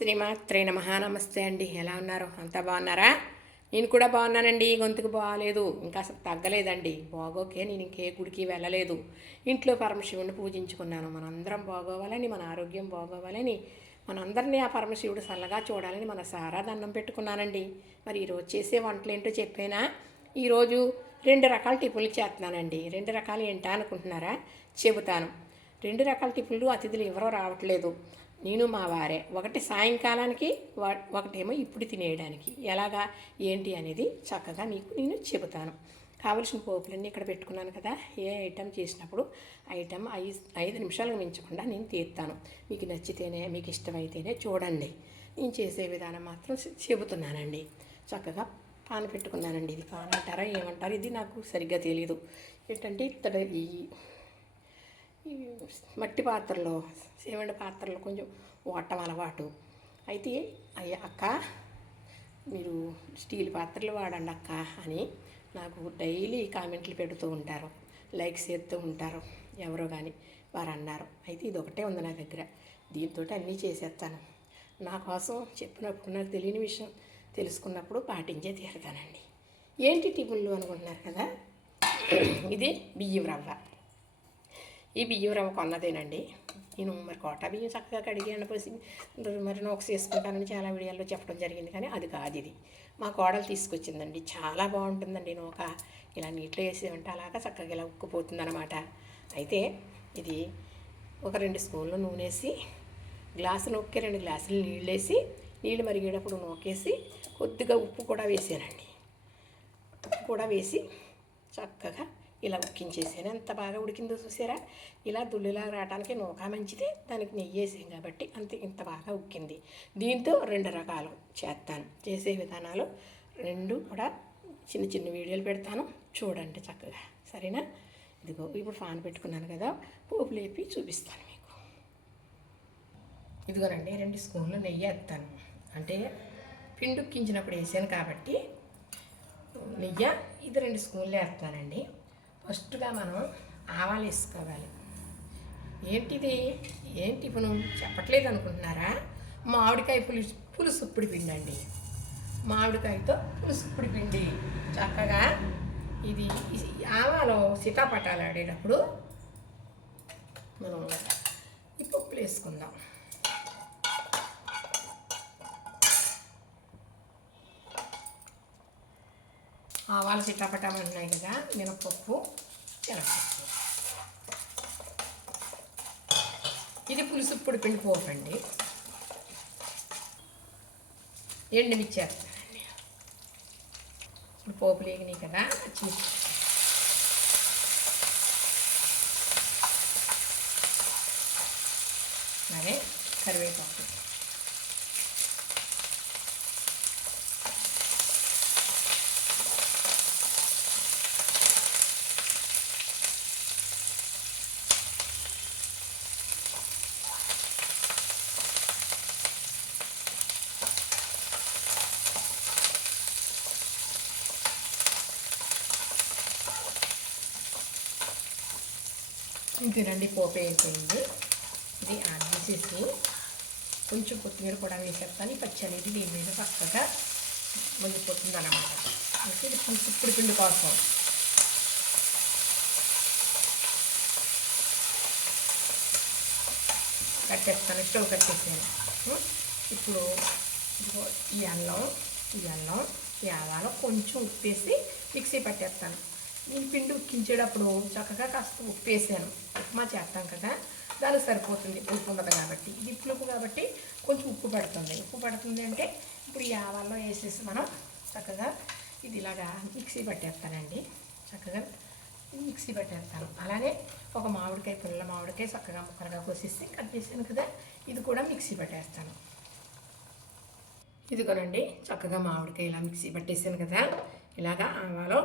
శ్రీమాత్రే నమః. నమస్తే అండి. ఎలా ఉన్నారు? అంతా బాగున్నారా? నేను కూడా బాగున్నానండి. గొంతుకు బాగాలేదు, ఇంకా అసలు తగ్గలేదండి. బాగోకే నేను ఇంకే గుడికి వెళ్ళలేదు. ఇంట్లో పరమశివుని పూజించుకున్నాను. మనందరం బాగోవాలని, మన ఆరోగ్యం బాగోవాలని, మనందరినీ ఆ పరమశివుడు చల్లగా చూడాలని మన సారా దండం పెట్టుకున్నానండి. మరి ఈరోజు చేసే వంటలు ఏంటో చెప్పేనా? ఈరోజు 2 రకాల టిఫిన్లు చేస్తున్నానండి. 2 రకాలు ఏంటా అనుకుంటున్నారా? చెబుతాను. 2 రకాల టిఫిన్లు అతిథులు ఎవరో రావట్లేదు, నేను మా వారే. ఒకటి సాయంకాలానికి, ఒకటేమో ఇప్పుడు తినేయడానికి. ఎలాగా ఏంటి అనేది చక్కగా నేను చెబుతాను. కావలసిన పోపులన్నీ ఇక్కడ పెట్టుకున్నాను కదా. ఏ ఐటెం చేసినప్పుడు ఐటెం 5 నిమిషాలకు మించకుండా నేను తీస్తాను. మీకు నచ్చితేనే, మీకు ఇష్టమైతేనే చూడండి. నేను చేసే విధానం మాత్రం చెబుతున్నానండి. చక్కగా పాన్ పెట్టుకున్నానండి. ఇది పాన్ అంటారా ఏమంటారు, ఇది నాకు సరిగ్గా తెలియదు. ఏంటంటే ఈ మట్టి పాత్రలో, సిమెంట్ పాత్రలో కొంచెం వాడటం అలవాటు. అయితే అక్క మీరు స్టీల్ పాత్రలు వాడండి అక్క అని నాకు డైలీ కామెంట్లు పెడుతూ ఉంటారు, లైక్స్ చేస్తూ ఉంటారు ఎవరో కానీ. వారు అన్నారు. అయితే ఇది ఒకటే ఉంది నా దగ్గర, దీంతో అన్నీ చేసేస్తాను. నా కోసం చెప్పినప్పుడు, నాకు తెలియని విషయం తెలుసుకున్నప్పుడు పాటించే తీరుతానండి. ఏంటి టిఫిన్లు అనుకుంటున్నారు కదా. ఇది బియ్యం రవ్వ. ఈ బియ్యం రవ్వ కొన్నదేనండి. నేను మరి కోటా బియ్యం చక్కగా కడిగి ఎండపోసి మరి నోక్స్ వేసుకుంటానని చాలా వీడియోల్లో చెప్పడం జరిగింది, కానీ అది కాదు. ఇది మా కోడలు తీసుకొచ్చిందండి. చాలా బాగుంటుందండి నూక. ఇలా నీటిలో వేసేమంటే అలాగా చక్కగా ఇలా ఉక్కుపోతుంది అనమాట. అయితే ఇది ఒక 2 స్పూన్లు నూనె వేసి, గ్లాసు నూక్కి 2 గ్లాసులు నీళ్ళు వేసి, నీళ్ళు మరిగేటప్పుడు నూకేసి కొద్దిగా ఉప్పు కూడా వేసానండి. ఉప్పు కూడా వేసి చక్కగా ఇలా ఉక్కించేసాను. ఎంత బాగా ఉడికిందో చూసారా. ఇలా దుల్లిలా రావడానికి నూక మంచిది, దానికి నెయ్యి వేసాం కాబట్టి ఇంత బాగా ఉక్కింది. దీంతో 2 రకాలు చేస్తాను. చేసే విధానాలు 2 కూడా చిన్న చిన్న వీడియోలు పెడతాను, చూడండి చక్కగా. సరేనా? ఇదిగో ఇప్పుడు పాన్ పెట్టుకున్నాను కదా, పోపు లేపి చూపిస్తాను మీకు. ఇదిగోనండి 2 స్పూన్లు నెయ్యి వేస్తాను. అంటే పిండి ఉక్కించినప్పుడు వేసాను కాబట్టి నెయ్యి ఇది 2 స్పూన్లు వేస్తానండి. ఫస్ట్గా మనం ఆవాలు వేసుకోవాలి. ఏంటిది, ఏం టిఫిను చెప్పట్లేదు అనుకుంటున్నారా? మామిడికాయ పులుసు ఉప్పుడు పిండి అండి. మామిడికాయతో పులుసు ఉప్పుడు పిండి. చక్కగా ఇది ఆవాలు సిటాపటాలు ఆడేటప్పుడు మనం ఈ పప్పులు వేసుకుందాం. ఆవాలు చిట్టపటం ఉన్నాయి కదా, మినపప్పు, శనగపప్పు. ఇది పులుసు ఇప్పుడు పిండి పోపు అండి. ఎండుమిర్చి వేస్తానండి. ఇప్పుడు పోపు లేగినాయి కదా, అదే కరివేపాకు. ఇంతేనండి, పోపు అయిపోయింది. ఇది యాడ్ చేసేసి కొంచెం కొత్తిమీర కూడా వేసేస్తాను. ఈ పచ్చి అనేది దీని మీద పక్కగా మగ్గిపోతుంది అన్నమాట. అయితే ఇది పులుసు ఇప్పుడు పిండి కోసం. కట్టేస్తాను, స్టవ్ కట్టేసాను. ఇప్పుడు ఈ అల్లం ఈ ఆవాలు కొంచెం ఉప్పేసి మిక్సీ పట్టేస్తాను. నేను పిండి ఉక్కించేటప్పుడు చక్కగా కాస్త ఉప్పు వేసాను. ఉప్మా చేస్తాం కదా, దానికి సరిపోతుంది. ఉప్పు ఉండదు కాబట్టి, ఇది పులుపు కాబట్టి కొంచెం ఉప్పు పడుతుంది అంటే ఇప్పుడు ఈ ఆవాల్లో వేసేసి మనం చక్కగా ఇది ఇలాగా మిక్సీ పట్టేస్తానండి. చక్కగా మిక్సీ పట్టేస్తాను. అలానే ఒక పుల్ల మామిడికాయ చక్కగా ముక్కలుగా కోసేసి కట్ చేసాను కదా, ఇది కూడా మిక్సీ పట్టేస్తాను. ఇదిగోనండి చక్కగా మామిడికాయ ఇలా మిక్సీ పట్టేసాను కదా. ఇలాగా ఆవాలో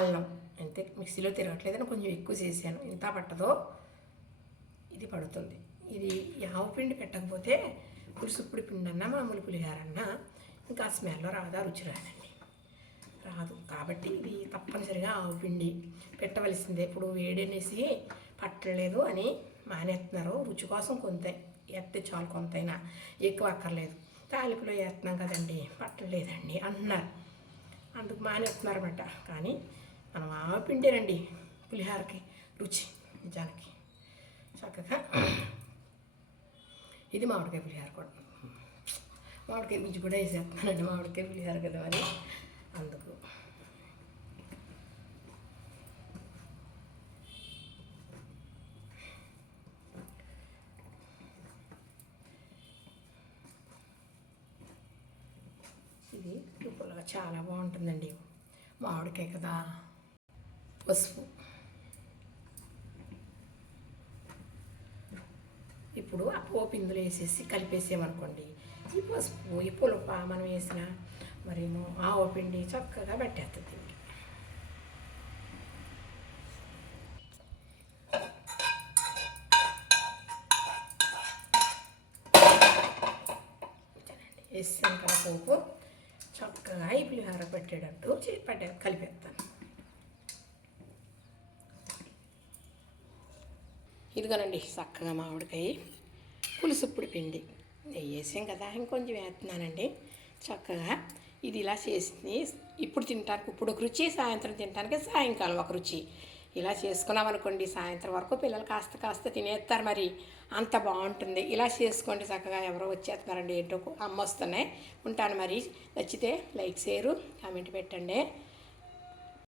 అల్లం అంతే, మిక్సీలో తిరగట్లేదని కొంచెం ఎక్కువ చేశాను. ఇంత పట్టదో ఇది పడుతుంది. ఇది ఆవు పిండి పెట్టకపోతే పులుసు ఉప్పుడు పిండి అన్నా మామూలు పులిహారన్నా ఇంకా స్మెల్ రాదా, రుచి రాదు. కాబట్టి ఇది తప్పనిసరిగా ఆవు పిండి పెట్టవలసిందే. ఇప్పుడు వేడనేసి పట్టలేదు అని మానేస్తున్నారు. రుచి కోసం కొంత ఎత్తే చాలు, కొంతైనా ఎక్కువ అక్కర్లేదు. తాలింపులో వేస్తున్నాం కదండి పట్టలేదండి అంటున్నారు. అందుకు మానేస్తున్నారన్నమాట. కానీ మనం ఆవపిండేనండి పులిహోరకి రుచి నిజానికి చక్కగా. ఇది మామిడికాయ పులిహోర కూడా, మామిడికాయ గుజ్జు కూడా వేసేస్తున్నానండి, మామిడికాయ పులిహోర కదా అని అందుకు. ఇది పుల్లగా చాలా బాగుంటుందండి, మామిడికాయ కదా. పసుపు, ఇప్పుడు ఆ పోపు ఇందులో వేసేసి కలిపేసామనుకోండి, ఈ పసుపు ఈ పులప మనం వేసిన మరేమో ఆవపిండి చక్కగా పెట్టేస్తుంది. వేసాను కదా పోపు, చక్కగా ఈ పులిహోర పెట్టేటట్టు కలిపేస్తాను. ఇదిగోనండి చక్కగా మామిడికాయ పులుసు ఇప్పుడు పిండి నెయ్యి వేసాం కదా, ఇంకొంచెం వేస్తున్నానండి. చక్కగా ఇది ఇలా చేసింది ఇప్పుడు తినటానికి ఇప్పుడు ఒక రుచి, సాయంత్రం తినడానికి సాయంకాలం ఒక రుచి. ఇలా చేసుకున్నాం అనుకోండి సాయంత్రం వరకు పిల్లలు కాస్త కాస్త తినేస్తారు, మరి అంత బాగుంటుంది. ఇలా చేసుకోండి చక్కగా. ఎవరో వచ్చేస్తున్నారండి, ఏంటో అమ్మ వస్తున్నాయి. ఉంటాను మరి. నచ్చితే లైక్ షేరు కామెంట్ పెట్టండి.